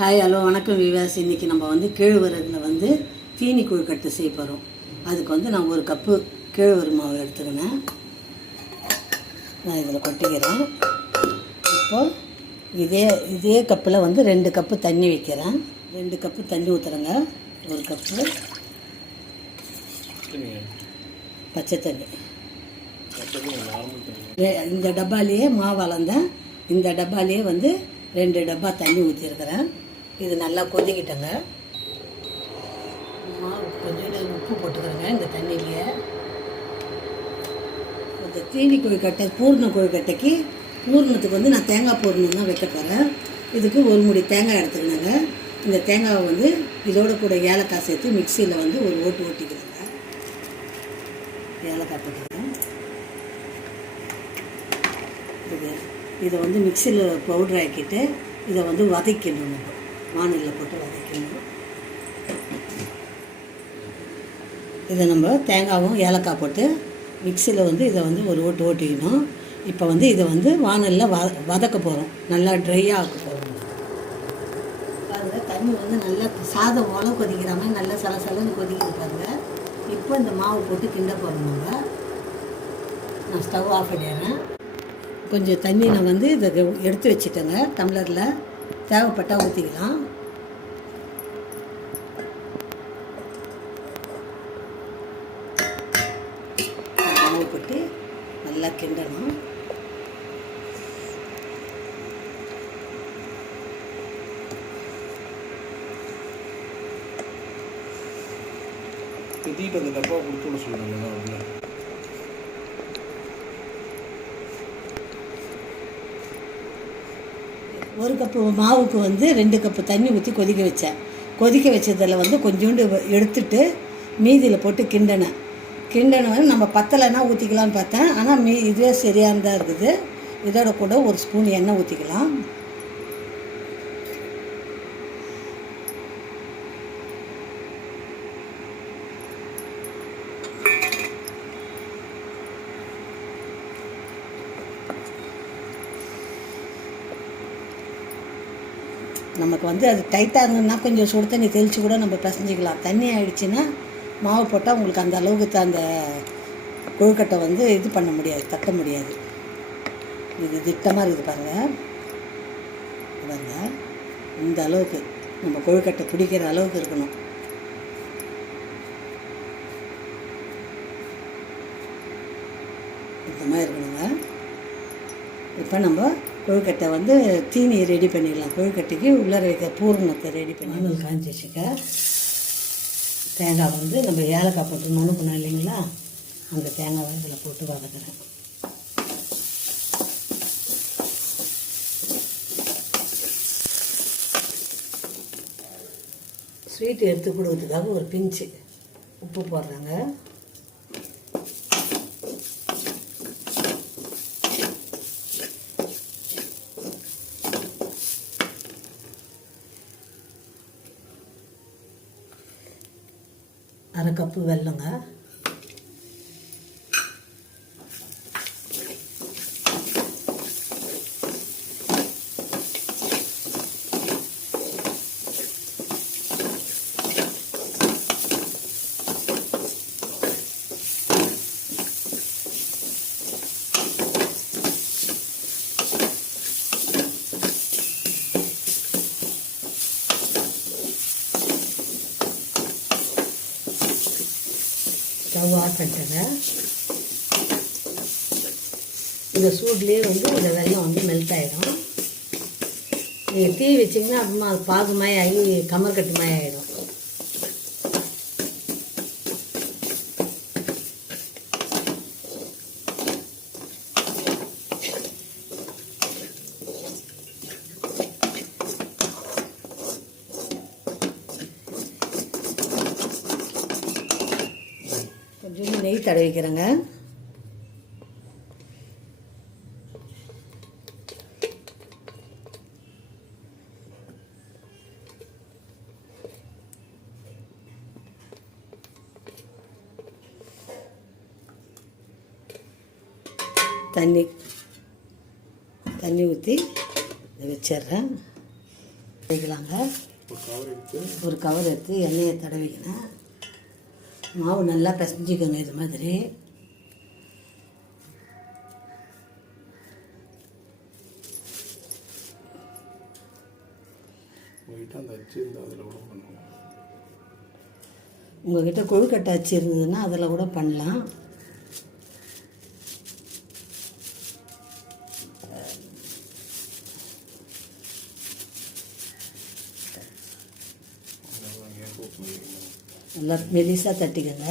Hi hello வணக்கம் விவாஸ். இன்றைக்கி நம்ம வந்து கேழ்வரகில் வந்து தீனி கொழுக்கட்டை செய்ய போகிறோம் அதுக்கு வந்து நான் ஒரு கப்பு கேழ்வரு மாவு எடுத்துக்கினேன் நான் இதில் கொட்டிக்கிறேன். இப்போது இதே இதே கப்பில் வந்து ரெண்டு கப்பு தண்ணி வைக்கிறேன். ரெண்டு கப்பு தண்ணி ஊற்றுறேங்க ஒரு கப்பு பச்சை தண்ணி. இந்த டப்பாலேயே மாவு வளர்ந்தேன் இந்த டப்பாலேயே வந்து ரெண்டு டப்பா தண்ணி ஊற்றிருக்கிறேன் இது நல்லா கொதிக்கிட்டங்க. மாவு கொஞ்சம் உப்பு போட்டுக்கிறேங்க இந்த தண்ணியிலேயே. இந்த தீனி கொழுக்கட்டை பூர்ண கொழுக்கட்டைக்கு பூர்ணத்துக்கு வந்து நான் தேங்காய் பூர்ணம் தான் வைக்க போகிறேன் இதுக்கு ஒரு முடி தேங்காய் எடுத்துக்கணுங்க. இந்த தேங்காவை வந்து இதோட கூட ஏலக்காய் சேர்த்து மிக்சியில் வந்து ஒரு ஓட்டு ஓட்டிக்கிறேங்க. ஏலக்காய் போட்டுக்கிறேன். இது இதை வந்து மிக்சியில் பவுடர் ஆக்கிட்டு இதை வந்து வதக்கணும் நம்ம வானலில் போட்டு வதக்கணும். இதை நம்ம தேங்காவும் ஏலக்காய் போட்டு மிக்சியில் வந்து இதை வந்து ஒரு ஓட்டு ஓட்டிக்கணும் இப்போ வந்து இதை வந்து வானலில் வ வதக்க போகிறோம். நல்லா ட்ரையாக ஆக்க போகிறோம். பாருங்கள் தண்ணி வந்து நல்லா சாதம் உழவு கொதிக்கிற மாதிரி நல்லா சலசலன்னு கொதிக்குது பாருங்கள் இப்போ இந்த மாவு போட்டு கிண்ட போகிறோம் நம்ம. நான் ஸ்டவ் ஆஃப் பண்ணிடுறேன். கொஞ்சம் தண்ணி நான் வந்து இதை எடுத்து வச்சுட்டேங்க டம்ளரில் தேவைப்பட்டால் ஊற்றிக்கலாம் மாவு போட்டு நல்லா கிண்டணும். திட்டிட்டு அந்த டப்பா கொடுத்து விட சொல்லுங்க உள்ள ஒரு கப்பு மாவுக்கு வந்து ரெண்டு கப்பு தண்ணி ஊற்றி கொதிக்க வச்சேன். கொதிக்க வச்சதில் வந்து கொஞ்சோண்டு எடுத்துட்டு மீதியில் போட்டு கிண்டனேன் கிண்டனை வந்து நம்ம பத்தலைன்னா ஊற்றிக்கலான்னு பார்த்தேன். ஆனால் மீ இதுவே சரியானதாக இருக்குது இதோட கூட ஒரு ஸ்பூன் எண்ணெய் ஊற்றிக்கலாம் நமக்கு வந்து அது டைட்டாக இருந்ததுன்னா கொஞ்சம் சுடு தண்ணி தெளித்து கூட நம்ம பிசைஞ்சிக்கலாம். தண்ணி ஆகிடுச்சின்னா மாவு போட்டால் உங்களுக்கு அந்த அளவுக்கு அந்த கொழுக்கட்டை வந்து இது பண்ண முடியாது தட்ட முடியாது. இது திட்டமாக இருக்குது பாருங்கள் பாருங்க. இந்த அளவுக்கு நம்ம கொழுக்கட்டை பிடிக்கிற அளவுக்கு இருக்கணும். இந்த மாதிரி இருக்கணுங்க. இப்போ நம்ம கொழுக்கட்டை வந்து தீனி ரெடி பண்ணிடலாம். கொழுக்கட்டைக்கு உள்ளே வைக்க பூரணத்தை ரெடி பண்ணி காஞ்சி வச்சுக்க தேங்காய் வந்து நம்ம ஏலக்காய் போட்டு நுணுக்கணும் இல்லைங்களா? அந்த தேங்காவை இதில் போட்டு வதக்குறேன். ஸ்வீட் எடுத்து கொடுக்கறதுக்காக ஒரு பிஞ்சு உப்பு போடுறாங்க. அரை கப்பு வெல்லங்க ஸ்டவ் ஆஃப் பண்ணிட்டேங்க. இந்த சூட்லேயே வந்து இந்த வந்து மெல்ட் ஆகிடும் நீங்கள் தீ வச்சிங்கன்னா அப்புறமா அது பாகு மாதிரி ஆகி கமர்கட்டு மாதிரி ஆகிடும் கொஞ்சம் நெய் தடவிக்கிறேங்க. தண்ணி தண்ணி ஊற்றி வச்சிடுறேன். வைக்கலாங்க. ஒரு கவர் எடுத்து ஒரு கவர் எடுத்து எண்ணெயை தடவிக்கினேன் மாவு நல்லா பிசைஞ்சிக்கோங்க இது மாதிரி. உங்ககிட்ட கொழுக்கட்டை அச்சு இருந்ததுன்னா அதில் கூட பண்ணலாம். நல்லா மெலிசாக தட்டிக்கங்க.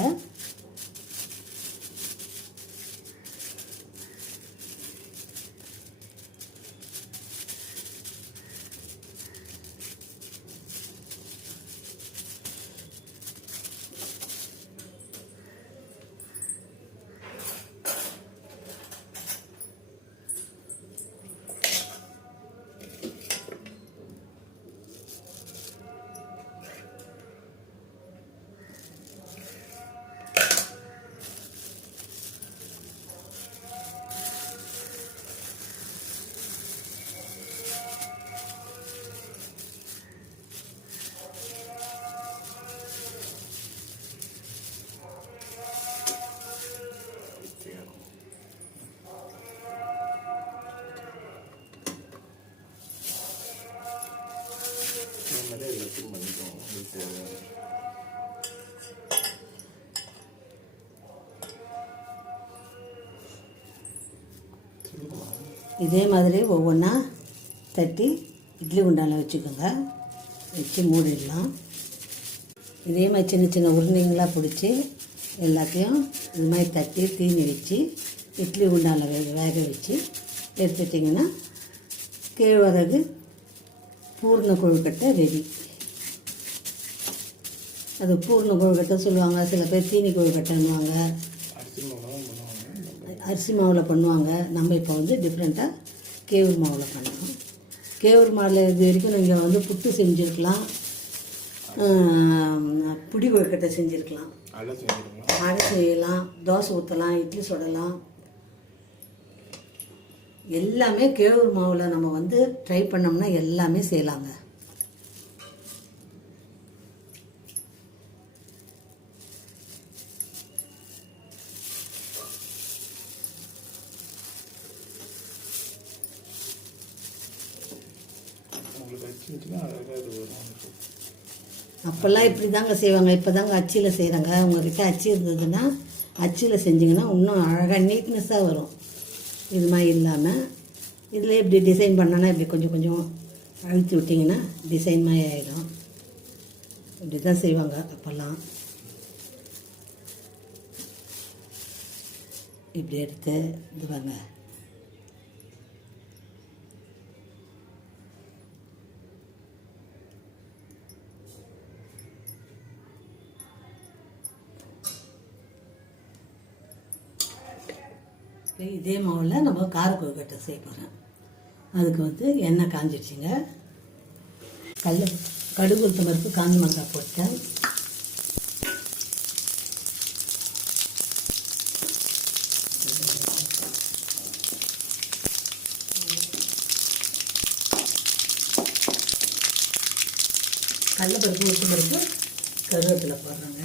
இதே மாதிரி ஒவ்வொன்றா தட்டி இட்லி குண்டானில் வச்சுக்கோங்க. வச்சு மூடிடலாம். இதே மாதிரி சின்ன சின்ன உருண்டைங்களாக பிடிச்சி எல்லாத்தையும் இது மாதிரி தட்டி தீனி வச்சு இட்லி குண்டானில் வேக வேக வச்சு எடுத்துட்டிங்கன்னா கேழ்வரகு பூர்ண கொழுக்கட்டை ரெடி. அது பூர்ண கொழுக்கட்டை சொல்லுவாங்க சில பேர் தீனி கொழுக்கட்டைன்னுவாங்க அரிசி மாவு தான் பண்ணுவாங்க அரிசி மாவில் பண்ணுவாங்க. நம்ம இப்போ வந்து டிஃப்ரெண்ட்டாக கேவுர் மாவில் பண்ணுறோம் கேவுர் மாவில் இது வரைக்கும் நீங்கள் வந்து புட்டு செஞ்சுருக்கலாம். புடி கொழுக்கட்டை செஞ்சுருக்கலாம். அடை செய்யலாம். தோசை ஊற்றலாம் இட்லி சுடலாம். எல்லாமே கேவுர் மாவில் நம்ம வந்து ட்ரை பண்ணோம்னா எல்லாமே செய்யலாங்க உங்களுக்கு அச்சு இருந்துச்சுன்னா அழகாக அது வரும் அப்போல்லாம் இப்படி தாங்க செய்வாங்க. இப்போ தாங்க அச்சியில் செய்கிறாங்க உங்ககிட்ட அச்சு இருந்ததுன்னா அச்சியில் செஞ்சிங்கன்னா இன்னும் அழகாக நீட்னஸாக வரும். இது மாதிரி இல்லாமல் இதில் இப்படி டிசைன் பண்ணோன்னா இப்படி கொஞ்சம் கொஞ்சம் அழுத்தி விட்டிங்கன்னா டிசைன் மாதிரி ஆகிடும் இப்படி தான் செய்வாங்க அப்போல்லாம். இப்படி எடுத்து இது பாருங்கள் இதே மாவில் நம்ம கார கொழுக்கட்டை செய்ய போகிறேன் அதுக்கு வந்து எண்ணெய் காஞ்சிடுச்சுங்க. கல் கடுகு உளுத்த பருப்பு காஞ்ச மிளகாய் போட்டேன் கடலப்பருப்பு உளுத்தம் பருப்பு கருவேப்பிலை போடுறேங்க.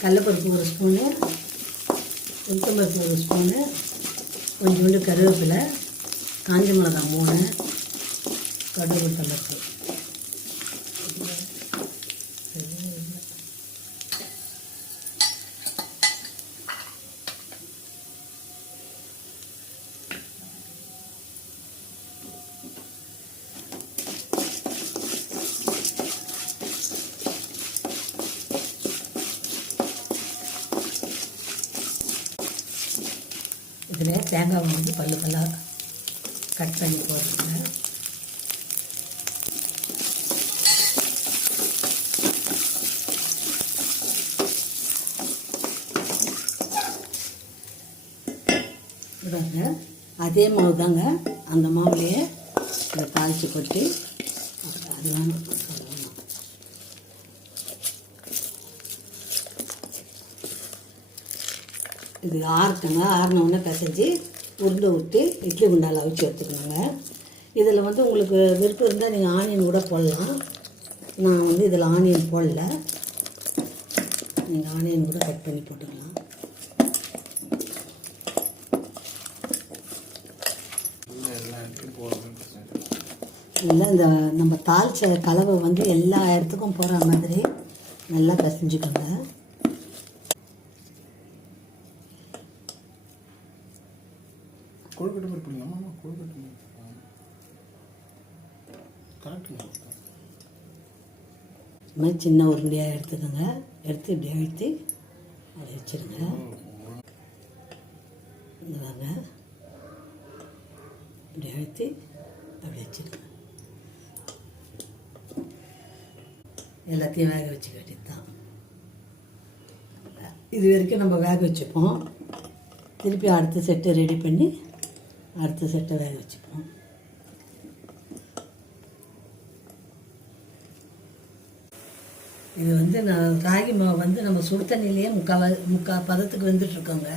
கடலப்பருப்பு ஒரு ஸ்பூனு உளுத்தம்பருப்பு ஒரு ஸ்பூனு கொஞ்சோண்டு கருவேப்பிலை காஞ்ச மிளகாய் மூணு கடுகு உளுத்தம்பருப்பு இதில் தேங்காய் வந்து பல்லு பல்லாக கட் பண்ணி போட்டுருக்கேன் இதாங்க அதே மாவு தாங்க அந்த மாவுலேயே இதை தாளித்து கொட்டி அதெல்லாம் இது ஆறட்டுங்க. ஆறினவுடனே பிசைஞ்சு உருண்டை ஊற்றி இட்லி குண்டால் அவிச்சு எடுத்துக்கணுங்க. இதில் வந்து உங்களுக்கு விருப்பம் இருந்தால் நீங்கள் ஆனியன் கூட போடலாம். நான் வந்து இதில் ஆனியன் போடல. நீங்கள் ஆனியன் கூட கட் பண்ணி போட்டுக்கலாம். இல்லை இல்லை இந்த நம்ம தாளிச்ச கலவை வந்து எல்லா இடத்துக்கும் போகிற மாதிரி நல்லா பிசைஞ்சுக்கோங்க. கொழுக்கட்டை மாதிரி பண்ணலாமா ஆமாம் கொழுக்கட்டை மாதிரி கரெக்டுங்க இது மாதிரி சின்ன உருண்டையாக எடுத்துக்கோங்க. எடுத்து இப்படி அழுத்தி அதை வச்சுருங்க. வாங்க. இப்படி அழுத்தி அப்படி வச்சுருங்க. எல்லாத்தையும் வேக வச்சு வேண்டியது தான் இது வரைக்கும் நம்ம வேக வச்சுப்போம். திருப்பி அடுத்த செட்டை ரெடி பண்ணி அடுத்த செட்டை வேக வச்சுப்போம். இது வந்து நான் ராகி மாவு வந்து நம்ம சுடு தண்ணியிலேயே முக்கால் முக்கால் பதத்துக்கு வெந்துட்டுருக்கோங்க.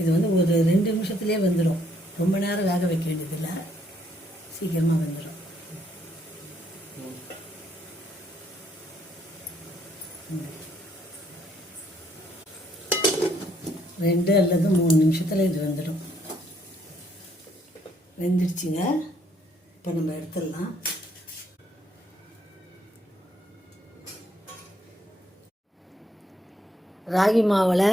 இது வந்து ஒரு ரெண்டு நிமிஷத்துலேயே வெந்துடும் ரொம்ப நேரம் வேக வைக்க வேண்டியதில்லை. சீக்கிரமாக வெந்துடும் ரெண்டு அல்லது மூணு நிமிஷத்தில் இது வந்துடும். வெந்துடுச்சுங்க. இப்போ நம்ம எடுத்துடலாம். ராகி மாவில்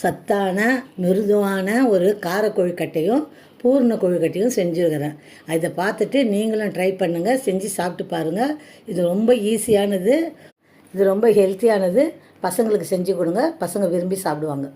சத்தான மிருதுவான ஒரு கார கொழுக்கட்டையும் பூர்ண கொழுக்கட்டையும் செஞ்சுருக்கிறேன். இதை பார்த்துட்டு நீங்களும் ட்ரை பண்ணுங்கள் செஞ்சு சாப்பிட்டு பாருங்கள் இது ரொம்ப ஈஸியானது இது ரொம்ப ஹெல்த்தியானது பசங்களுக்கு செஞ்சு கொடுங்க. பசங்க விரும்பி சாப்பிடுவாங்க.